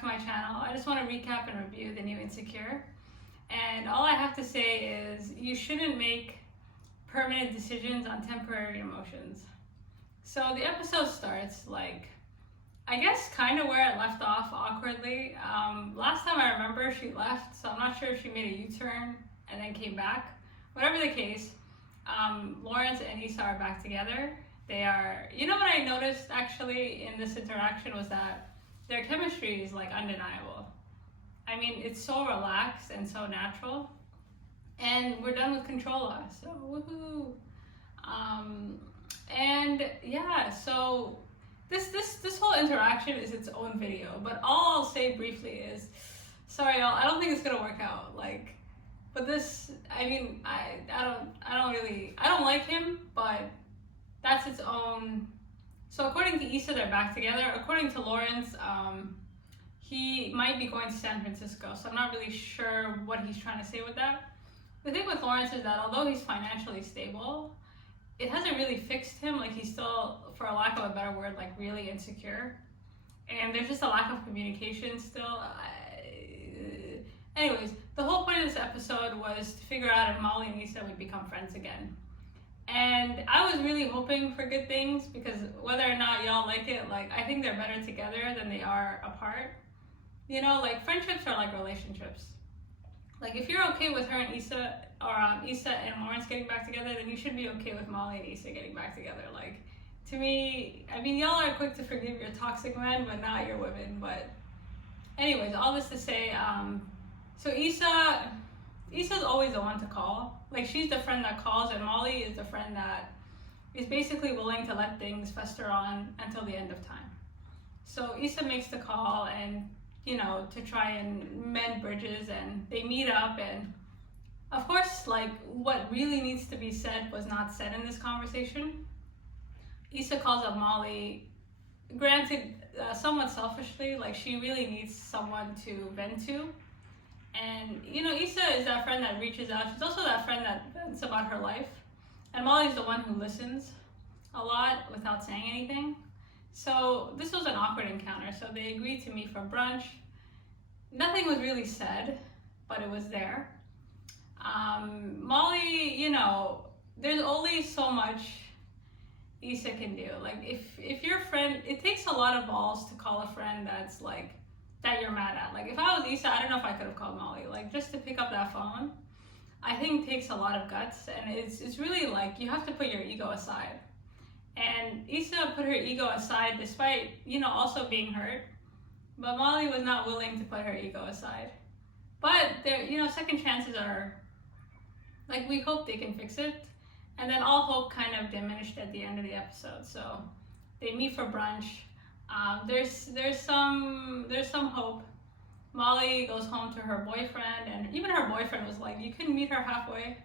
back to my channel. I just want to recap and review the new Insecure. And all I have to say is you shouldn't make permanent decisions on temporary emotions. So the episode starts I guess kind of where it left off awkwardly. Last time I remember she left, so I'm not sure if she made a U-turn and then came back. Whatever the case, Lawrence and Issa are back together. They are, what I noticed actually in this interaction was that their chemistry is undeniable. I mean, it's so relaxed and so natural. And we're done with Controlla, so woohoo. And yeah, so this whole interaction is its own video, but all I'll say briefly is, sorry y'all, I don't think it's gonna work out. But this, I mean, I don't like him, but that's its own. So according to Issa, they're back together. According to Lawrence, he might be going to San Francisco, so I'm not really sure what he's trying to say with that. The thing with Lawrence is that although he's financially stable, it hasn't really fixed him. He's still, for a lack of a better word, really insecure. And there's just a lack of communication still. Anyways, the whole point of this episode was to figure out if Molly and Issa would become friends again. And I was really hoping for good things, because whether or not y'all like it, I think they're better together than they are apart. Friendships are like relationships. If you're okay with her and Issa, or Issa and Lawrence getting back together, then you should be okay with Molly and Issa getting back together. To me, I mean, y'all are quick to forgive your toxic men, but not your women. But anyways, all this to say, so Issa's always the one to call. She's the friend that calls, and Molly is the friend that is basically willing to let things fester on until the end of time. So Issa makes the call and, to try and mend bridges, and they meet up, and of course, what really needs to be said was not said in this conversation. Issa calls up Molly, granted, somewhat selfishly, she really needs someone to vent to. And, Issa is that friend that reaches out. She's also that friend that vents about her life. And Molly's the one who listens a lot without saying anything. So this was an awkward encounter. So they agreed to meet for brunch. Nothing was really said, but it was there. Molly, there's only so much Issa can do. If your friend, it takes a lot of balls to call a friend that's that you're mad at. If I was Issa, I don't know if I could have called Molly. Just to pick up that phone, I think takes a lot of guts, and it's really you have to put your ego aside. And Issa put her ego aside despite, also being hurt. But Molly was not willing to put her ego aside. But there, second chances are, we hope they can fix it. And then all hope kind of diminished at the end of the episode. So they meet for brunch. There's some hope. Molly goes home to her boyfriend, and even her boyfriend was you couldn't meet her halfway.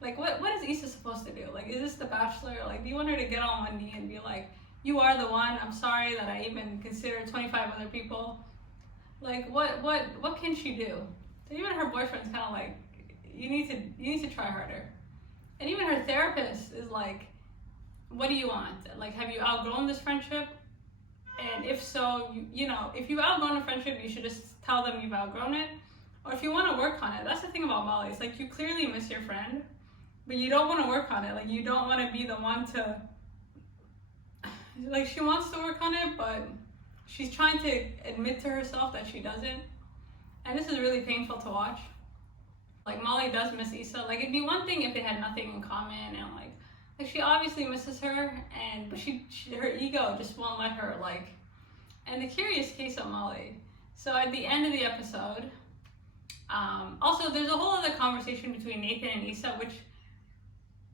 What is Issa supposed to do? Is this The Bachelor? Do you want her to get on one knee and be you are the one, I'm sorry that I even considered 25 other people? What can she do? So even her boyfriend's kind of you need to try harder. And even her therapist is what do you want? Have you outgrown this friendship? And if so, if you've outgrown a friendship, you should just tell them you've outgrown it. Or if you want to work on it, that's the thing about Molly. It's you clearly miss your friend, but you don't want to work on it. You don't want to be the one to, she wants to work on it, but she's trying to admit to herself that she doesn't. And this is really painful to watch. Molly does miss Issa. It'd be one thing if they had nothing in common, and she obviously misses her, but her ego just won't let her And the curious case of Molly. So at the end of the episode, also there's a whole other conversation between Nathan and Issa, which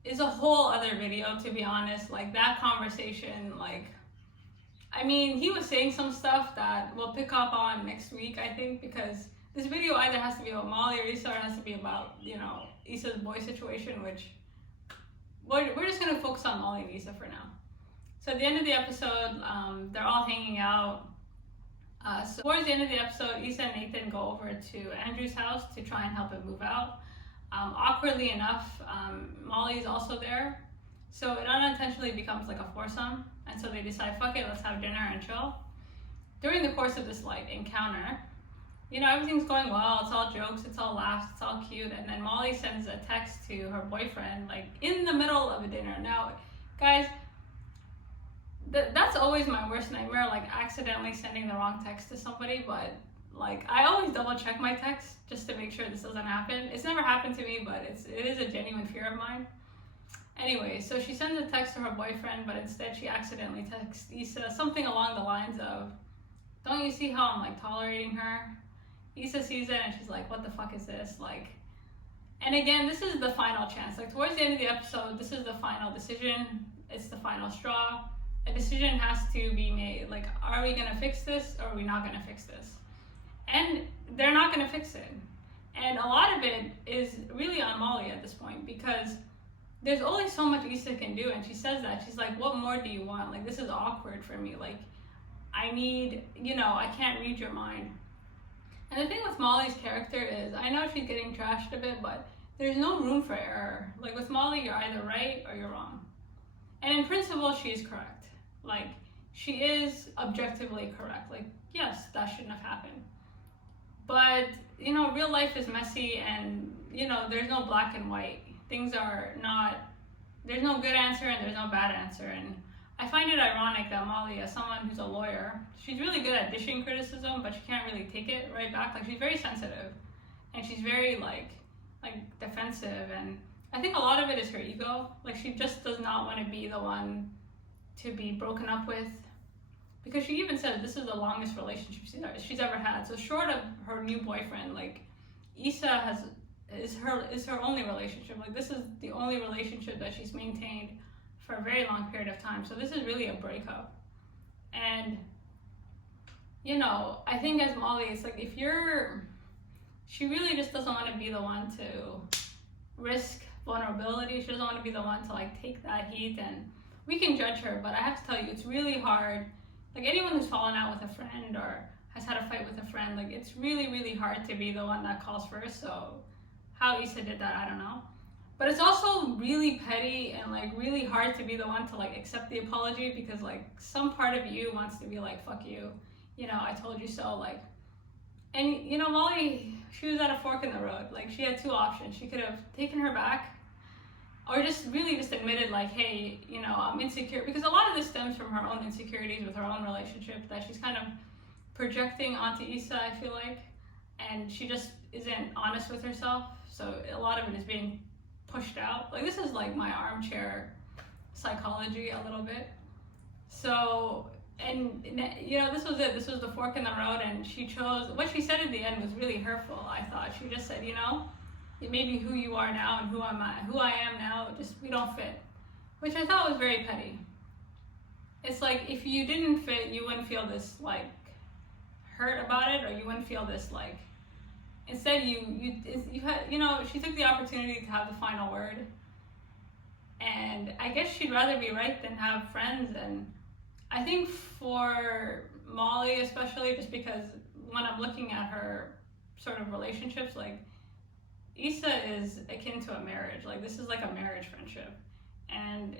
is a whole other video, to be honest. That conversation, I mean, he was saying some stuff that we'll pick up on next week, I think, because this video either has to be about Molly or Issa, or it has to be about, Issa's boy situation, which we're just going to focus on Molly and Issa for now. So at the end of the episode, they're all hanging out. So towards the end of the episode, Issa and Nathan go over to Andrew's house to try and help him move out. Awkwardly enough, Molly's also there. So it unintentionally becomes a foursome. And so they decide, fuck it, let's have dinner and chill. during the course of this like encounter, you know, everything's going well, it's all jokes, it's all laughs, it's all cute, and then Molly sends a text to her boyfriend like in the middle of a dinner. Now, guys, that's always my worst nightmare, like accidentally sending the wrong text to somebody. But like I always double check my text just to make sure this doesn't happen. It's never happened to me, but it is a genuine fear of mine. Anyway, so she sends a text to her boyfriend, but instead she accidentally texts Issa something along the lines of, "Don't you see how I'm like tolerating her?" Issa sees it and she's like, "What the fuck is this?" Like, and again, this is the final chance. Like towards the end of the episode, this is the final decision. It's the final straw. A decision has to be made. Like, are we gonna fix this or are we not gonna fix this? And they're not gonna fix it. And a lot of it is really on Molly at this point, because there's only so much Issa can do, and she says that. She's like, "What more do you want? Like, this is awkward for me. Like, I need, you know, I can't read your mind." And the thing with Molly's character is, I know she's getting trashed a bit, but there's no room for error. Like, with Molly, you're either right or you're wrong. And in principle, she is correct. Like, she is objectively correct. Like, yes, that shouldn't have happened. But, you know, real life is messy, and, you know, there's no black and white. Things are not, there's no good answer and there's no bad answer. And I find it ironic that Molly, as someone who's a lawyer, she's really good at dishing criticism, but she can't really take it right back. Like, she's very sensitive, and she's very like defensive, and I think a lot of it is her ego. Like, she just does not want to be the one to be broken up with, because she even said this is the longest relationship she's ever had. So short of her new boyfriend, like, Issa is her only relationship. Like, this is the only relationship that she's maintained for a very long period of time. So this is really a breakup. And, you know, I think as Molly, it's like, she really just doesn't want to be the one to risk vulnerability. She doesn't want to be the one to like take that heat. And we can judge her, but I have to tell you, it's really hard. Like, anyone who's fallen out with a friend or has had a fight with a friend, like, it's really, really hard to be the one that calls first. So how Issa did that, I don't know. But it's also really petty and like really hard to be the one to like accept the apology, because like some part of you wants to be like, "Fuck you, you know, I told you so." Like, and you know, Molly, she was at a fork in the road. Like, she had two options. She could have taken her back, or just admitted like, "Hey, you know, I'm insecure," because a lot of this stems from her own insecurities with her own relationship that she's kind of projecting onto Issa, I feel like, and she just isn't honest with herself. So a lot of it is being pushed out. Like, this is like my armchair psychology a little bit. So, and you know, this was it. This was the fork in the road, and she chose, what she said at the end was really hurtful, I thought. She just said, "You know, maybe who you are now and who I am now, just, we don't fit," which I thought was very petty. It's like, if you didn't fit, you wouldn't feel this like hurt about it, or you wouldn't feel this like, instead you had, you know, she took the opportunity to have the final word. And I guess she'd rather be right than have friends. And I think for Molly especially, just because when I'm looking at her sort of relationships, like, Issa is akin to a marriage. Like, this is like a marriage friendship. And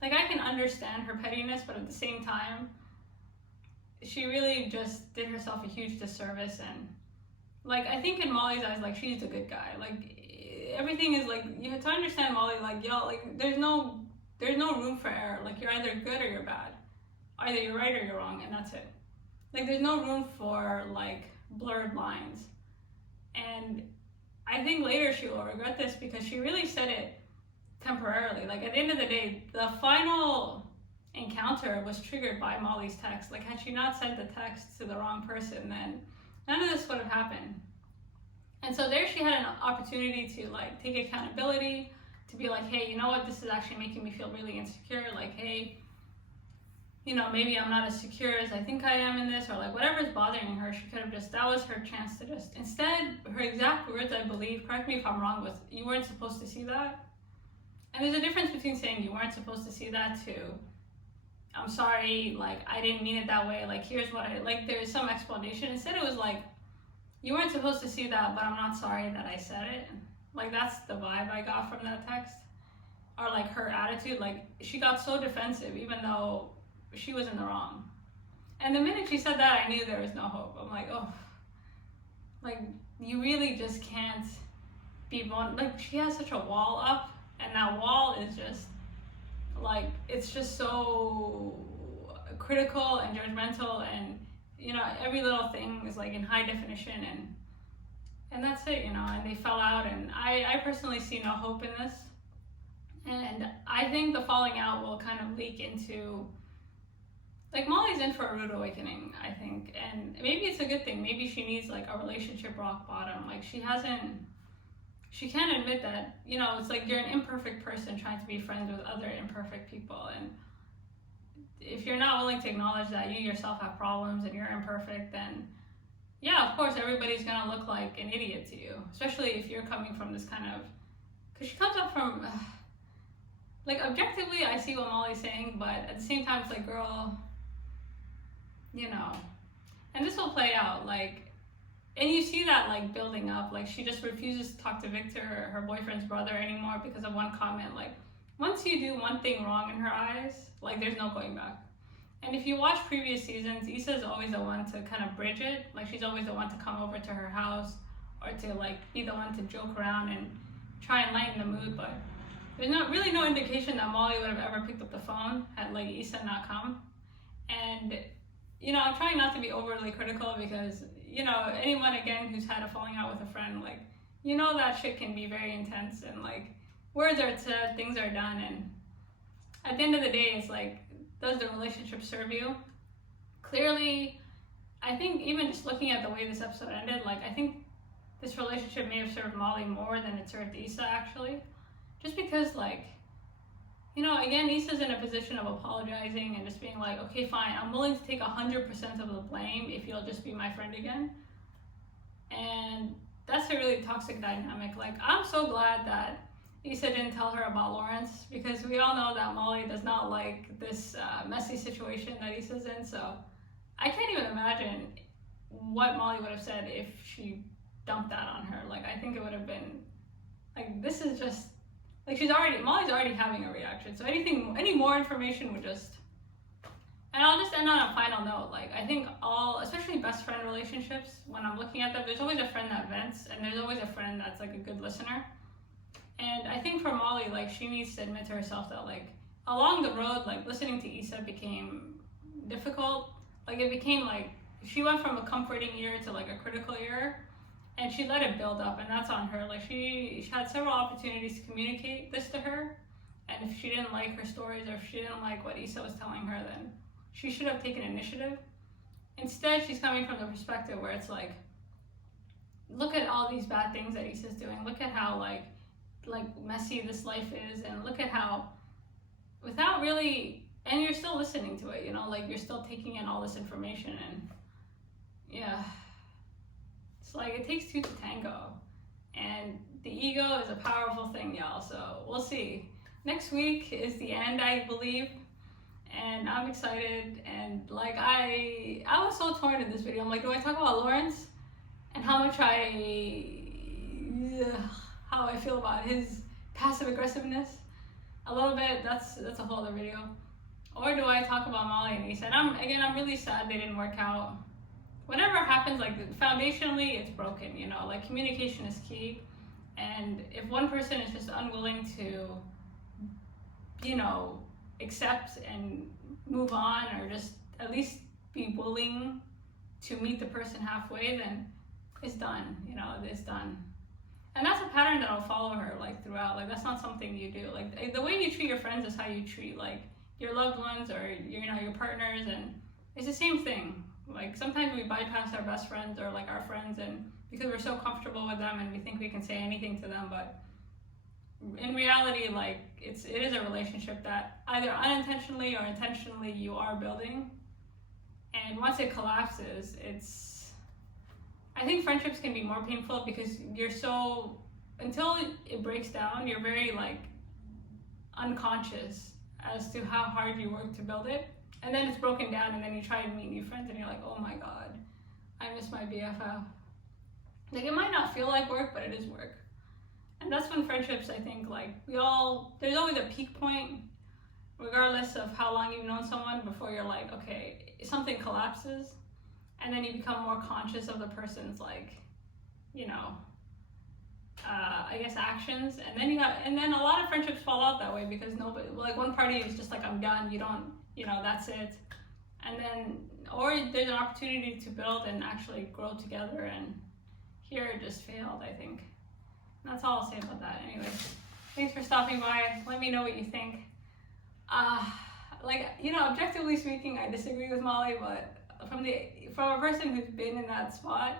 like, I can understand her pettiness, but at the same time, she really just did herself a huge disservice. And like, I think in Molly's eyes, like, she's the good guy. Like, everything is like, you have to understand Molly, like, yo, like, there's no room for error. Like, you're either good or you're bad. Either you're right or you're wrong, and that's it. Like, there's no room for like blurred lines. And I think later she will regret this, because she really said it temporarily. Like, at the end of the day, the final encounter was triggered by Molly's text. Like, had she not sent the text to the wrong person, then none of this would have happened. And so there she had an opportunity to like take accountability, to be like, "Hey, you know what, this is actually making me feel really insecure. Like, hey, you know, maybe I'm not as secure as I think I am in this," or like whatever's bothering her. She could have just, that was her chance to just, instead, her exact words, I believe, correct me if I'm wrong, was, "You weren't supposed to see that." And there's a difference between saying you weren't supposed to see that to, "I'm sorry, like, I didn't mean it that way, like, here's what I," like, there's some explanation. Instead it was like, "You weren't supposed to see that, but I'm not sorry that I said it." Like, that's the vibe I got from that text. Or like her attitude, like, she got so defensive even though she was in the wrong. And the minute she said that, I knew there was no hope. I'm like, oh, like, you really just can't be like, she has such a wall up, and that wall is just like, it's just so critical and judgmental, and you know, every little thing is like in high definition, and that's it, you know. And they fell out, and I personally see no hope in this, and I think the falling out will kind of leak into, like, Molly's in for a rude awakening, I think, and maybe it's a good thing. Maybe she needs like a relationship rock bottom. Like, she can't admit that, you know, it's like you're an imperfect person trying to be friends with other imperfect people, and if you're not willing to acknowledge that you yourself have problems and you're imperfect, then yeah, of course everybody's gonna look like an idiot to you, especially if you're coming from this kind of, because she comes up from like, objectively I see what Molly's saying, but at the same time it's like, girl, you know. And this will play out, like, and you see that like building up. Like, she just refuses to talk to Victor, her boyfriend's brother, anymore because of one comment. Like, once you do one thing wrong in her eyes, like, there's no going back. And if you watch previous seasons, Issa's always the one to kind of bridge it. Like, she's always the one to come over to her house, or to like be the one to joke around and try and lighten the mood. But there's really no indication that Molly would have ever picked up the phone had like Issa not come. And you know, I'm trying not to be overly critical because, you know, anyone again who's had a falling out with a friend, like, you know, that shit can be very intense, and like, words are said, things are done, and at the end of the day, it's like, does the relationship serve you? Clearly, I think even just looking at the way this episode ended, like, I think this relationship may have served Molly more than it served Issa, actually. Just because, like, you know, again, Issa's in a position of apologizing and just being like, okay, fine, I'm willing to take 100% of the blame if you'll just be my friend again. And that's a really toxic dynamic. Like, I'm so glad that Issa didn't tell her about Lawrence, because we all know that Molly does not like this messy situation that Issa's in. So I can't even imagine what Molly would have said if she dumped that on her. Like, I think it would have been like, this is just like, Molly's already having a reaction, so any more information would just. And I'll just end on a final note. Like, I think especially best friend relationships, when I'm looking at them, there's always a friend that vents, and there's always a friend that's like a good listener. And I think for Molly, like, she needs to admit to herself that, like, along the road, like, listening to Issa became difficult. Like, it became like, she went from a comforting ear to like a critical ear. And she let it build up, and that's on her. Like, she had several opportunities to communicate this to her, and if she didn't like her stories, or if she didn't like what Issa was telling her, then she should have taken initiative. Instead, she's coming from the perspective where it's like, look at all these bad things that Issa's doing. Look at how like messy this life is, and look at how, without really, and you're still listening to it, you know, like, you're still taking in all this information, and yeah. Like, it takes two to tango, and the ego is a powerful thing, y'all. So we'll see. Next week is the end, I believe, and I'm excited. And like, I was so torn in this video. I'm like, do I talk about Lawrence and how much how I feel about his passive aggressiveness? A little bit. That's a whole other video. Or do I talk about Molly and Issa? And I'm really sad they didn't work out. Whatever happens, like, foundationally, it's broken, you know, like, communication is key. And if one person is just unwilling to, you know, accept and move on, or just at least be willing to meet the person halfway, then it's done, you know, it's done. And that's a pattern that'll follow her, like, throughout. Like, that's not something you do. Like, the way you treat your friends is how you treat, like, your loved ones, or, you know, your partners, and it's the same thing. Like, sometimes we bypass our best friends, or like our friends, and because we're so comfortable with them and we think we can say anything to them, but in reality, like, it is a relationship that either unintentionally or intentionally you are building. And once it collapses, I think friendships can be more painful because until it breaks down, you're very like unconscious as to how hard you work to build it. And then it's broken down, and then you try to meet new friends, and you're like, oh my God, I miss my BFF. Like, it might not feel like work, but it is work. And that's when friendships, I think, like, there's always a peak point regardless of how long you've known someone, before you're like, okay, something collapses, and then you become more conscious of the person's, like, you know, I guess actions, and then a lot of friendships fall out that way because nobody, like, one party is just like, I'm done, you don't, you know, that's it, and then, or there's an opportunity to build and actually grow together, and here it just failed, I think. And that's all I'll say about that. Anyway, thanks for stopping by. Let me know what you think. Like, you know, objectively speaking, I disagree with Molly, but from a person who's been in that spot,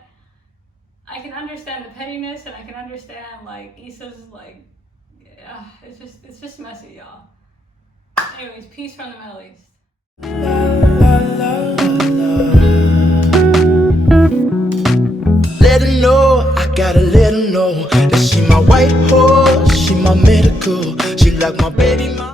I can understand the pettiness, and I can understand, like, Issa's, like, it's just messy, y'all. Anyways, peace from the Middle East. Let her know, I gotta let her know that she my white horse, she my medical, she like my baby mom.